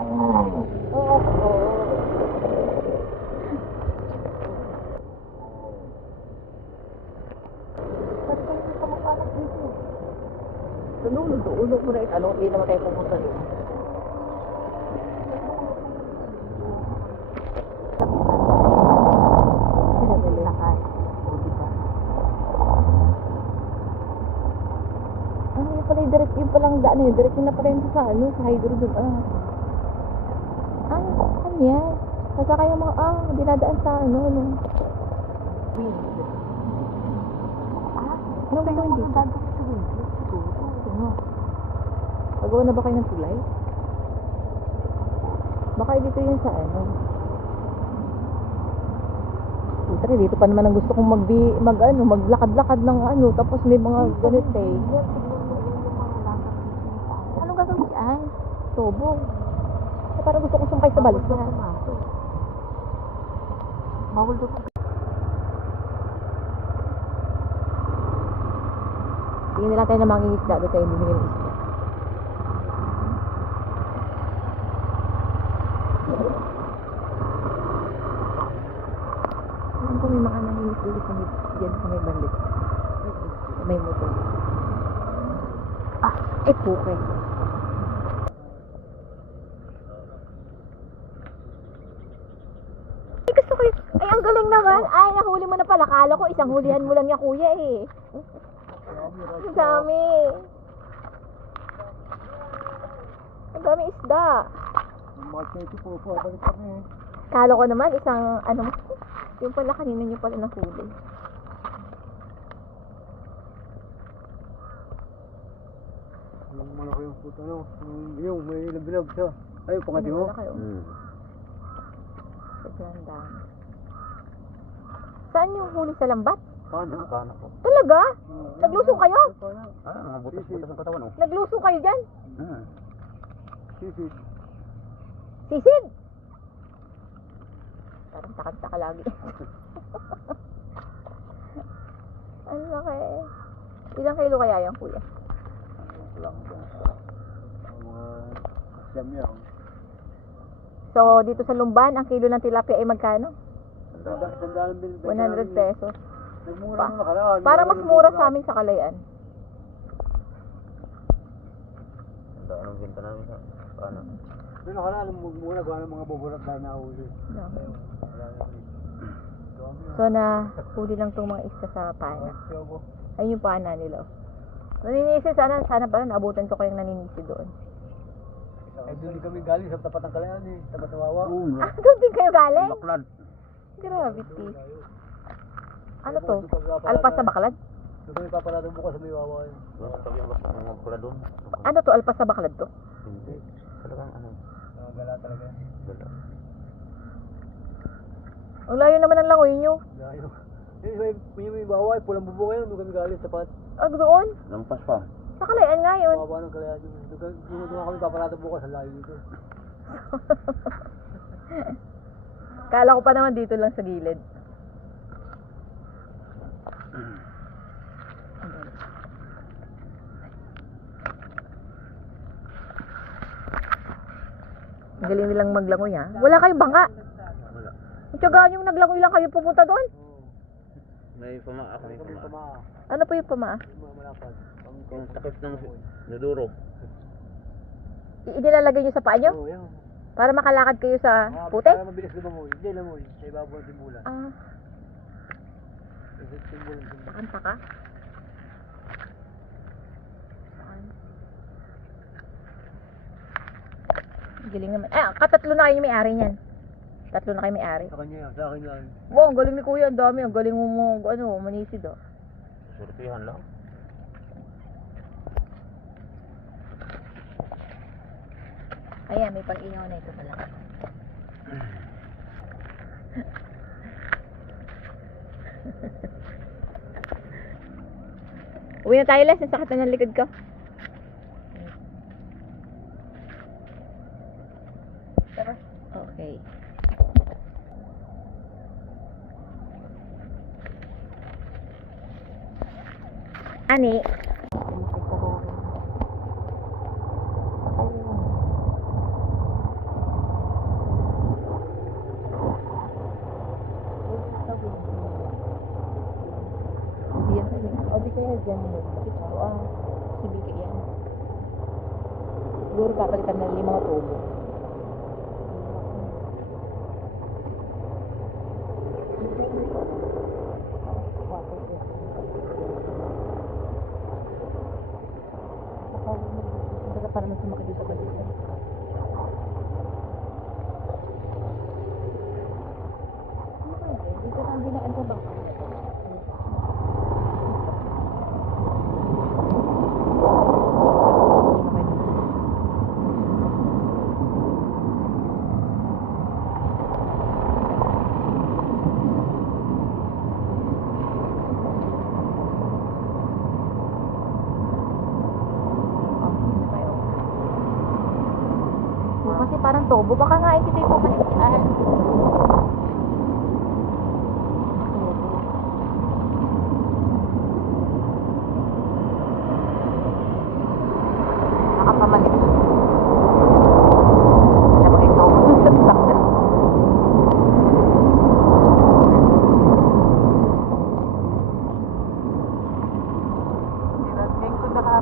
Oo. oo. Ba't kayo hindi kamag-anak dito? Nalulog doon. Ulog mo na yung ano, hindi naman tayo pumunta doon. Pinabili. O, diba? Ah, yun pala yung direct, yun palang daan yun. Direct yun na pala yun sa ano, sa hydro doon. Ah, ano yan? Sasakay yung mga, ah, dinadaan sa ano, no. Ah, anong gagawin dito? Sa. Siguro. Pagawa na ba kayo ng tulay? Baka dito yun sa ano. Putre, dito pa naman ang gusto kong magbi, mag ano, maglakad-lakad ng ano, tapos may mga ganito eh. Anong gagawin dyan? Tobo. Eh, parang gusto kong sumpay sa balsa. Bawal doon. Tingin nila tayo na mga isda, doon tayo bumili ng isda. Alam ko may mga may, dyan sa may bandit. May motor. Ah, eh puke. Ay, gusto ko yun. Ay, ang galing naman. Ay, nahuli mo na pala. Kala ko isang hulihan mo lang niya, kuya eh. Ang dami. Ang dami isda. Mga cheche po po, balik kami. Kala ko naman isang ano, yung pala kanina niyo pala nahuli. Anong malaki yung puto, ano? Yung, may bilog siya. Ay, pangati mo? Kayo. Hmm. Sobrang dami. Saan yung huli sa lambat? Paano? Paano po? Talaga? Naglusong kayo? Ah, mga butas-butas ang katawan oh. Naglusong kayo dyan? Hmm. Sisid. Sisid! Parang takad-taka lagi. Ang laki. Ilang kilo kaya yan, kuya? Lang mga siyam yan. So, dito sa Lumban, ang kilo ng tilapia ay magkano? Sanda- Sandaan din. 100 pesos. Pa-. Para mas mura sa amin sa Kalayan. Anong binta namin sa... Paano? Doon nakaraan, magmura gawa ng mga buburat na nahuli. So, na huli lang tong mga isda sa pana. Ayun yung pana nila. Naninisi, sana, sana pala naabutan ko kayong naninisi doon. Eh, doon din kami galing sa tapat ng kalayaan eh. Tapat ng wawa. Ah, doon din kayo galing? Baklad. Gravity. Ano to? Alpas sa baklad? Doon kami papalatong bukas sa may wawa yun. Doon sa tabi ang bak- ang baklad doon. Ano to? Alpas sa baklad to? Hindi. Talagang ano. Nakagala talaga yan. Wala. Ang layo naman ng langoy nyo. Layo. Eh, may, may, may wawa eh. Pulang bubo ngayon. Doon kami galing sa tapat. Ag doon? Lampas pa. Sa Kalayan nga yun. Wawa ng kalayaan yun. Doon kami- papalatong bukas sa layo dito. Kala ko pa naman dito lang sa gilid. Galing nilang maglangoy ha. Wala kayong bangka. Wala. Tsagaan yung naglangoy lang kayo pumunta doon. Oo. May pama ako. May pama. Ano po yung pama? Yung takip ng nuduro. I- Inilalagay nyo sa paa nyo? Oo, yan. Para makalakad kayo sa Mga- putik? Para mabilis lumangoy. Hindi lumangoy. Sa ibabaw ng timbulan. Ah, Kasi timbulan. timbulan. nakanta ka? Saan? Ang Galing naman. Ah, katatlo na kayo yung may-ari niyan. Tatlo na kayo may-ari. Sa kanya yan. Sa akin yan. Wow, ang galing ni kuya. Ang dami. Ang galing mo mo, ano, manisid oh. Surtihan lang. Ayan, may pang-ingaw na ito pala. Uwi na tayo, Les. Nasakit na ng likod ko. Tara. Okay. Ani. Diyan ka yun. O di kaya dyan yun. Bakit ako ah. Sibil ka yan. Siguro papalitan na rin tubo. para mas makadito sa pag-isip. Sa bangka. Oh, kasi parang tobo. Baka nga ito yung pabalik yan. Nakapamalik. Sabag ito. Saktan.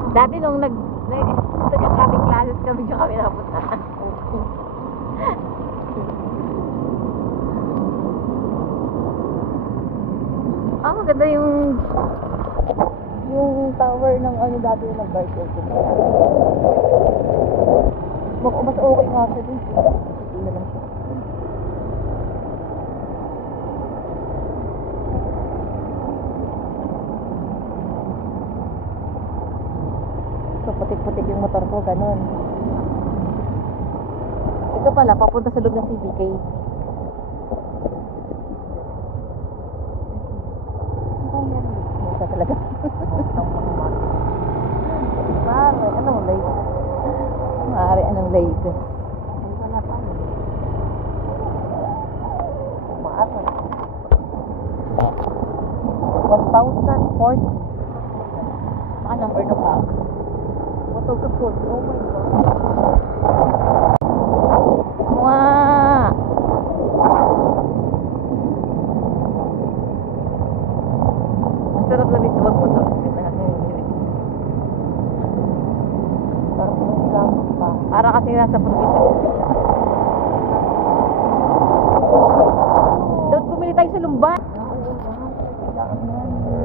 Dati nung nag, nag nagka-cabin classes kami, diyan kami napunta. Ah, maganda yung yung tower ng ano dati yung nag-barcode ko. Mas okay nga siya dun. Hindi na lang siya. So, putik-putik yung motor ko, ganun. Ito pala, papunta sa loob ng CBK. Isa talaga. Mare, anong late? Mare, anong late? Wala pa. Mare. 1,040 of the porch. Oh my god. Wow. Ang sarap lang dito magmotor. Para kasi nasa probinsya ko. Dapat bumili tayo sa lumbat. Kailangan